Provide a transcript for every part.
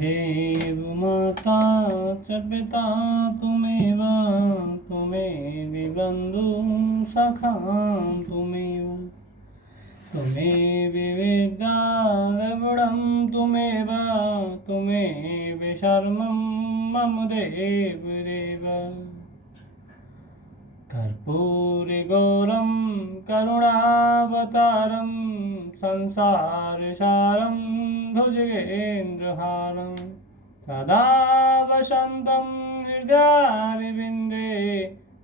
त्वमेव माता च पिता त्वमेव त्वमेव बन्धुः सखा त्वमेव त्वमेव वेद्ता द्रविडं त्वमेव त्वमेव शर्मं मम देवदेव कर्पूरगौरं करुणावतारं संसारसारं भुजगेन्द्रहारं सदा वसन्तं हृदयारविन्दे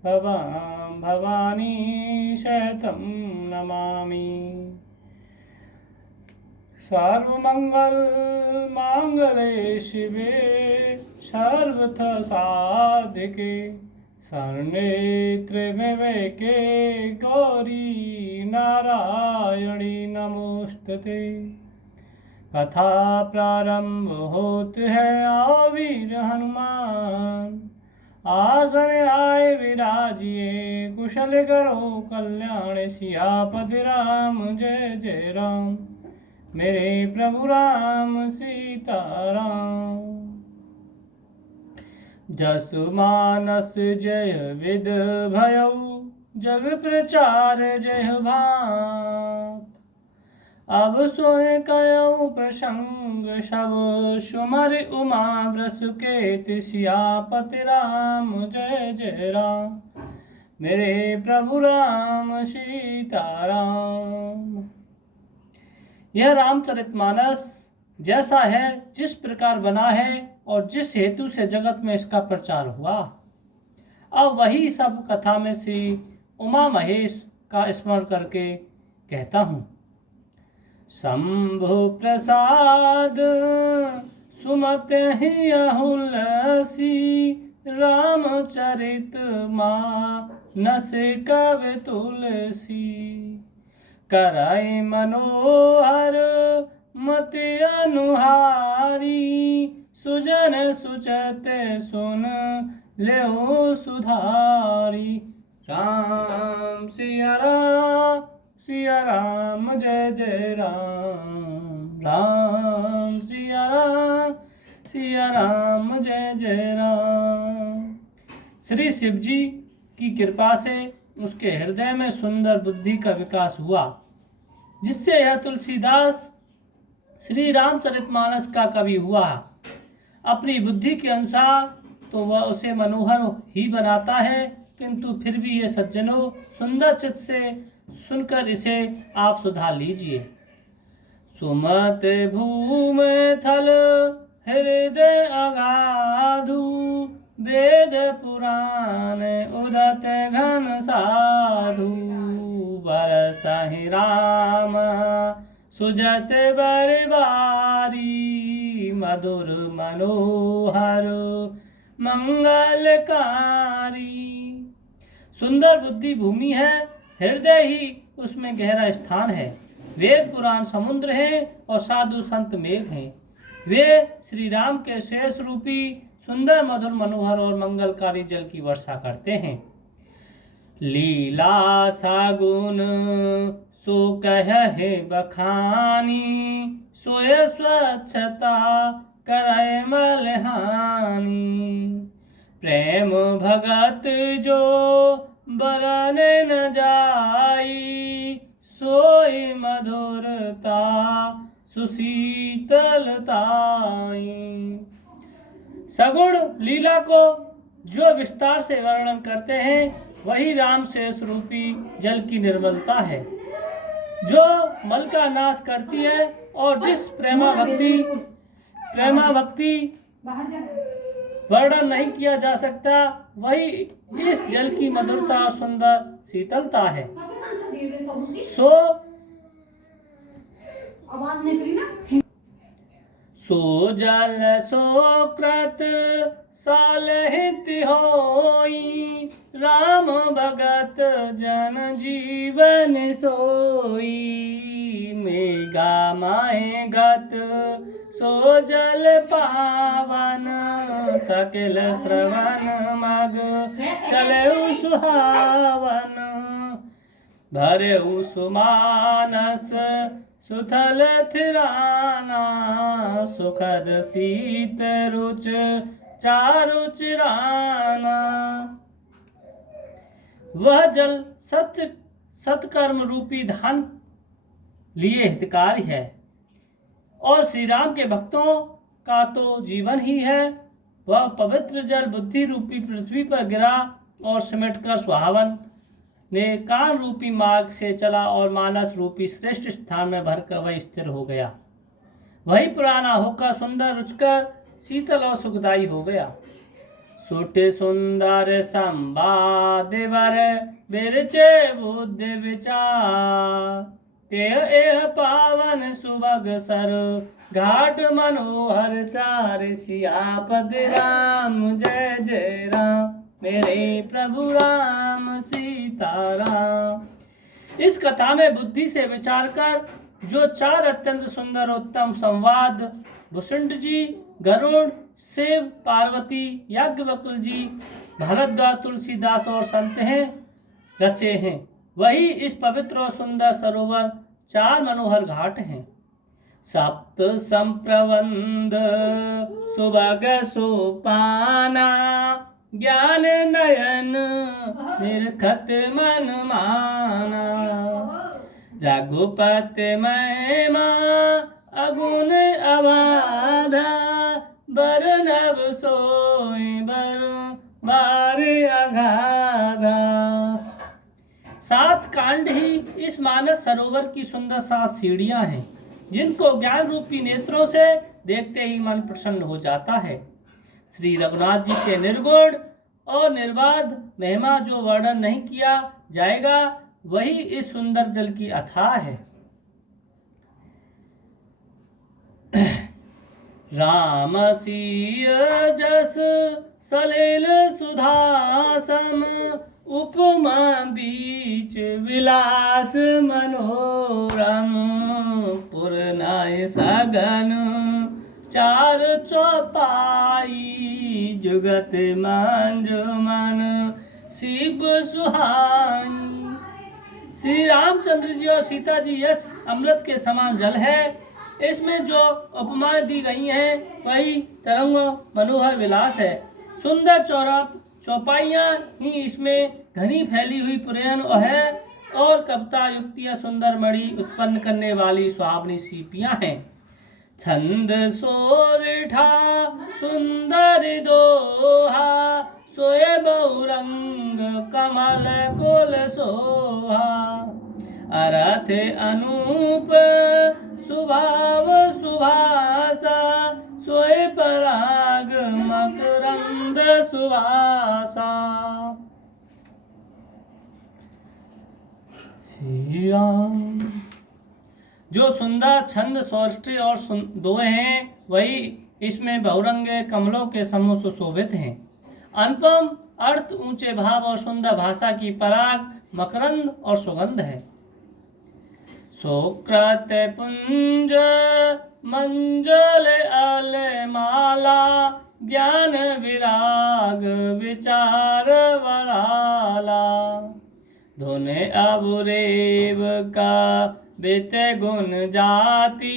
भवां भवानी शतं नमामि। सर्वमङ्गलमाङ्गल्ये शिवे सर्वथ साधिके शरण्ये त्र्यम्बके गौरी नारायणी नमोस्तुते। कथा प्रारंभ होत है आओ वीर हनुमान, आसन आए विराजिए कुशल करो कल्याण। सियापति राम जय जय राम, मेरे प्रभु राम सीताराम। जसु मानस जय विद भयउ, जग प्रचार जय भात। अब सोए कयउ प्रसंग सब, सुमर उमा वृषकेत। सियापति राम जय जय राम, मेरे प्रभु राम सीताराम। यह रामचरितमानस जैसा है, जिस प्रकार बना है और जिस हेतु से जगत में इसका प्रचार हुआ, अब वही सब कथा में श्री उमा महेश का स्मरण करके कहता हूँ। शंभु प्रसाद सुमत ही अहुलसी, रामचरित मानस कवि तुलसी। कराई मनोहर मति अनुहारी, सुजन सुचते सुन लेओ सुधारी। राम सिया राम जय जय राम, राम सिया राम जय जय राम। श्री शिव जी की कृपा से उसके हृदय में सुंदर बुद्धि का विकास हुआ, जिससे यह तुलसीदास श्री रामचरितमानस का कवि हुआ। अपनी बुद्धि के अनुसार तो वह उसे मनोहर ही बनाता है, किंतु फिर भी ये सज्जनों सुंदर चित्त से सुनकर इसे आप सुधार लीजिए। सुमत भूम थल हृदय अगाधु, वेद पुराण उदत घन साधु। बरसहि राम सुजस बरबारी, मधुर मनोहर मंगलकारी। सुंदर बुद्धि भूमि है, हृदय ही उसमें गहरा स्थान है। वेद पुराण समुद्र है और साधु संत मेघ हैं। वे श्री राम के शेष रूपी सुंदर मधुर मनोहर और मंगलकारी जल की वर्षा करते हैं। लीला सागुन सो कहे बखानी, सोय स्वच्छता करय मलहानी। प्रेम भगत जो बरन न जाई, सोई मधुरता सुशीतलताई। सगुण लीला को जो विस्तार से वर्णन करते हैं, वही राम शेष रूपी जल की निर्मलता है, जो मल का नाश करती है। और जिस प्रेमा भक्ति वर्णन नहीं किया जा सकता, वही इस जल की मधुरता और सुंदर शीतलता है। सो जल सो कृत सालहित होई, राम भगत जन जीवन सोई। मेघा माहे गत सो जल पावन, सकल श्रवण मग चले सुहावन। भरे सुमानस सुथल थिराना, सुखद शीत रुच चारु चिराना। वह जल सत्कर्म रूपी धान लिए हितकारी है, और श्री राम के भक्तों का तो जीवन ही है। वह पवित्र जल बुद्धि रूपी पृथ्वी पर गिरा और सिमटकर सुहावन ने कान रूपी मार्ग से चला और मानस रूपी श्रेष्ठ स्थान में भरकर वह स्थिर हो गया। वही पुराना होकर सुंदर रुचकर शीतल और सुखदायी हो गया। सुटे सुंदर संवाद वर बिरचे बुद्ध विचार, ते एह पावन सुभग सर घाट मनोहर चार। सियापद राम जय जय राम, मेरे प्रभु राम सीताराम। इस कथा में बुद्धि से विचार कर जो चार अत्यंत सुंदर उत्तम संवाद वसुंठ जी, गरुड़, शिव, पार्वती, याज्ञवल्क्य जी, भरद्वाज, तुलसीदास और संत हैं रचे हैं, वही इस पवित्र और सुंदर सरोवर चार मनोहर घाट हैं। सप्त संप्रबंध सुभग सोपाना, ज्ञान नयन निरखत मन माना। रघुपति महिमा अगुण अबाधा, बरनब सोई बर बार अगाधा। 7 कांड ही इस मानस सरोवर की सुंदर 7 सीढ़ियां हैं, जिनको ज्ञान रूपी नेत्रों से देखते ही मन प्रसन्न हो जाता है। श्री रघुनाथ जी के निर्गुण और निर्बाध महिमा जो वर्णन नहीं किया जाएगा, वही इस सुंदर जल की अथाह है। राम सीय जस सलिल सुधासम, उपमा बीच विलास मनोरम। पुरनाय सगन चार चौपाई, जुगत मंजुमन शिव सुहाई। श्री रामचंद्र जी और सीता जी यस अमृत के समान जल है। इसमें जो उपमाएं दी गई हैं वही तरंग मनोहर विलास है। सुंदर चौपाइयाँ ही इसमें घनी फैली हुई पुरैन है, और कविता युक्तियाँ सुंदर मणि उत्पन्न करने वाली सुहावनी सीपियाँ हैं। छंद सोरठा सुंदर दोहा, सोए बहुरंग कमल कुल सोहा। अर्थ अनूप सुभाव सुभासा, सोए पराग मकरंद सुवासा। श्री राम। जो सुंदर छंद सौष्ठी और दोहे हैं, वही इसमें बहुरंगे कमलों के समूह सुशोभित हैं। अनुपम अर्थ, ऊंचे भाव और सुंदर भाषा की पराग, मकरंद और सुगंध है। सोकृत पुंज मंजल अल माला, ज्ञान विराग विचार वराला। धुने अबुरेव का बित गुण जाति,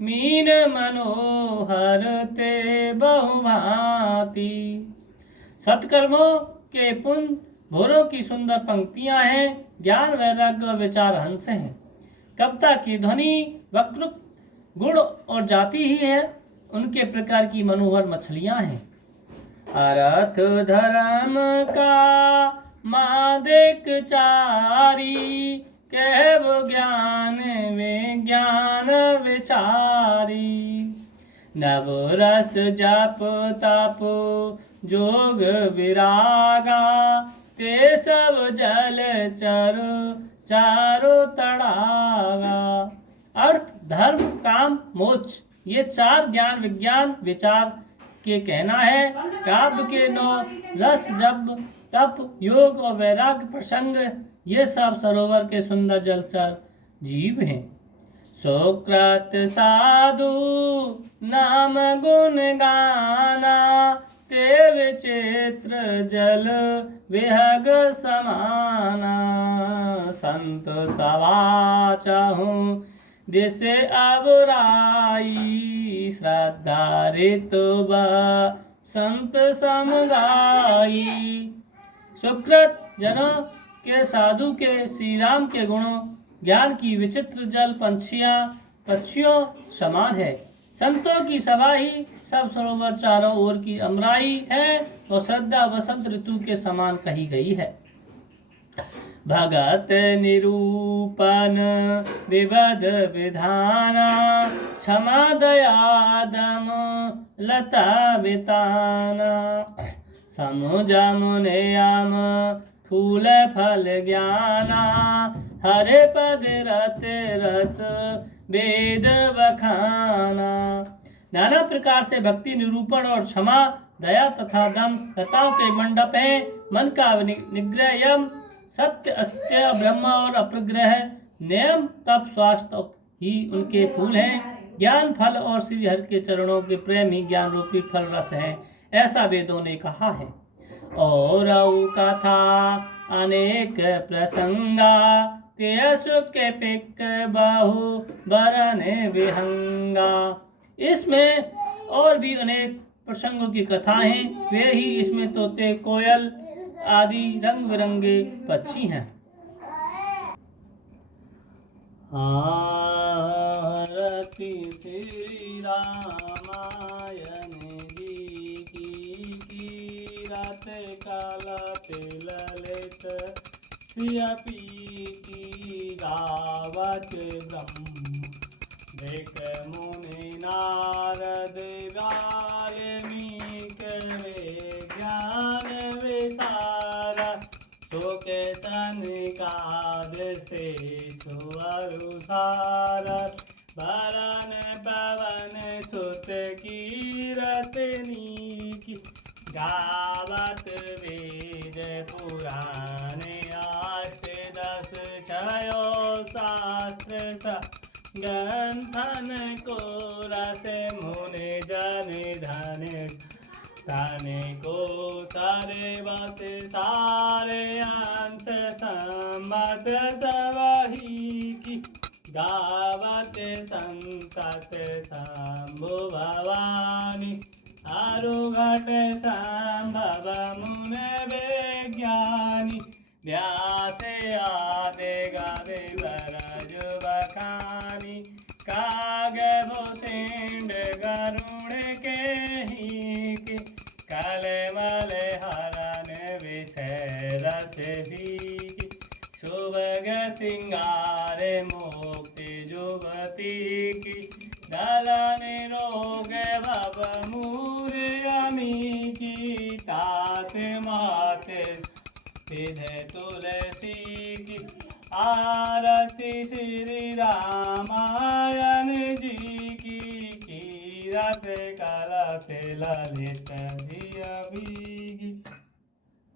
मीन मनोहर ते बहुभांति। सत्कर्मों के पुण्य भोरों की सुंदर पंक्तियां हैं, ज्ञान वैराग्य विचार हंस हैं। कविता की ध्वनि वक्तृत्व गुण और जाति ही है, उनके प्रकार की मनोहर मछलियां हैं। अर्थ धर्म का मादिक चारी, कहव ज्ञान विज्ञान विचारी। नव रस जप तप जोग विरागा, ते सब जल चर चारो तड़ागा। अर्थ धर्म काम मोक्ष, ये 4 ज्ञान विज्ञान विचार के कहना है। काव्य के 9 रस जप तप योग और वैराग्य प्रसंग, ये सब सरोवर के सुंदर जलचर जीव हैं। सोकृत साधु नाम गुण गाना, ते विचित्र जल विहग समाना। संत सवा चहु जैसे आवराई श्रद्धा ऋतु संत समगाई। सुकृत जनों के साधु के श्री राम के गुणों ज्ञान की विचित्र जल पक्षियों समान है। संतों की सभा ही सब सरोवर चारों ओर की अमराई है और श्रद्धा वसंत ऋतु के समान कही गई है। भगत निरूपण विवध विधाना क्षमा दया दम लता विताना। समुझमुनियाम फूल फल ज्ञाना हरे पद रत रस वेद बखाना। नाना प्रकार से भक्ति निरूपण और क्षमा दया तथा दम लताओं के मंडप है। मन का निग्रह यम सत्य अस्त्य ब्रह्म और अपग्रह नियम तप स्वास्थ्य ही उनके फूल हैं। ज्ञान फल और श्री हरि के चरणों के प्रेम ही ज्ञान रूपी फल रस है, ऐसा वेदों ने कहा है। और कथा अनेक प्रसंगा सुख के पिक बहु बरन विहंगा। इसमें और भी अनेक प्रसंगों की कथाएं हैं, वे ही इसमें तोते कोयल आदि रंग बिरंगे पक्षी हैं। आरती श्री रामायण जी की रात काला ललित सियापी की गावत ब्रह्म देख मुनि नारद गायमी करे ज्ञान विसारा। शोक सनिकाद से सुअरुसार बरन पवन सुत की रतनी की गावत वेद पुराण अष्ट दस छयो शास्त्र गंथन को रस मुनि जन धन तने को तारे बस सारे अंश सम्मत सबही की गावत संसत शंभु भवानी अरुघट संभव मुन विज्ञानी। व्यास आदि गावे बरज बखानी काग भूषेंड गरुण के ही कलमल हरण विषय रस भी। शुभग सिंगार मुक्ति जुबती की दलन रोग भव मूर अमी की तात मात सिद्ध तुलसी की। आरती श्री रामायण जी की रत कलत ललित दिया।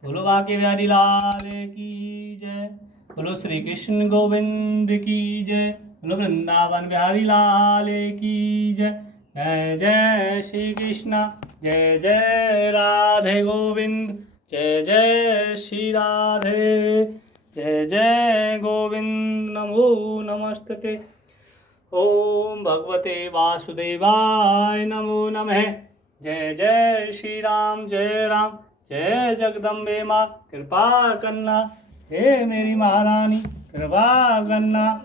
बोलो बाके बिहारी लाल की जय। बोलो श्री कृष्ण गोविंद की जय। बोलो वृंदावन बिहारी लाल की जय। जय जय श्री कृष्ण जय जय राधे गोविंद जय जय श्री राधे जय जय गोविंद नमो नमस्ते। ओम भगवते वासुदेवाय नमो नमः। जय जय श्री राम जय राम जय जगदम्बे माँ कृपा करना। हे मेरी महारानी कृपा करना।